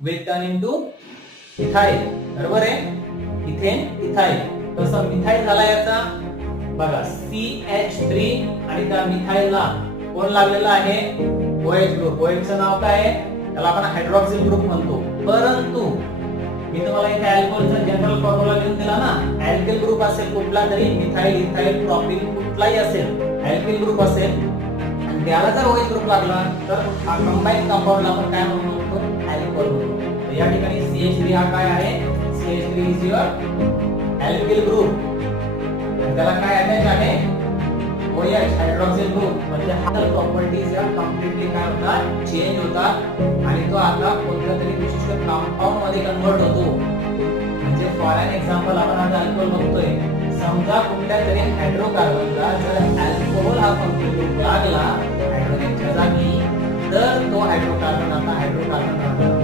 will turn into ethyl. बरोबर आहे? Ethane ethyl. तसं मिथाइल झाला याचा बघा CH3 आणि त्या मिथाइलला कोण लागलेला आहे? OH group. OH चं नाव काय आहे? त्याला आपण हायड्रॉक्सिल ग्रुप म्हणतो. परंतु मी तुम्हाला इथे अल्कोहलचा जनरल फॉर्म्युला लिहून दिला ना. अल्किल ग्रुप असेल कुठला तरी, मिथाइल इथाइल प्रॉपिल कुठलाही असेल, अल्किल ग्रुप असेल आणि त्याला जर OH ग्रुप लागला तर हा कंबाईन कंपाऊंडला आपण काय म्हणू शकतो? अल्कोहल म्हणतो. तर या ठिकाणी CH3 हा काय आहे? CH3 is your alkyl group. त्याला काय अटॅच आहे? OH hydroxyl group. म्हणजे हायड्रोजन प्रॉपर्टीज या कंप्लीटली काय होतात? चेंज होतात आणि तो आता कोणत्या तरी विशिष्ट कंपाऊंड मध्ये कन्वर्ट होतो. म्हणजे फॉर एन एक्झाम्पल आपण आता अल्कोहोल बघतोय. समजा कुठल्या तरी हायड्रोकार्बनला जर अल्कोहोल हा फंक्शन ग्रुप लागला हायड्रोजनच्या जागी तर तो हायड्रोकार्बन आता हायड्रोकार्बन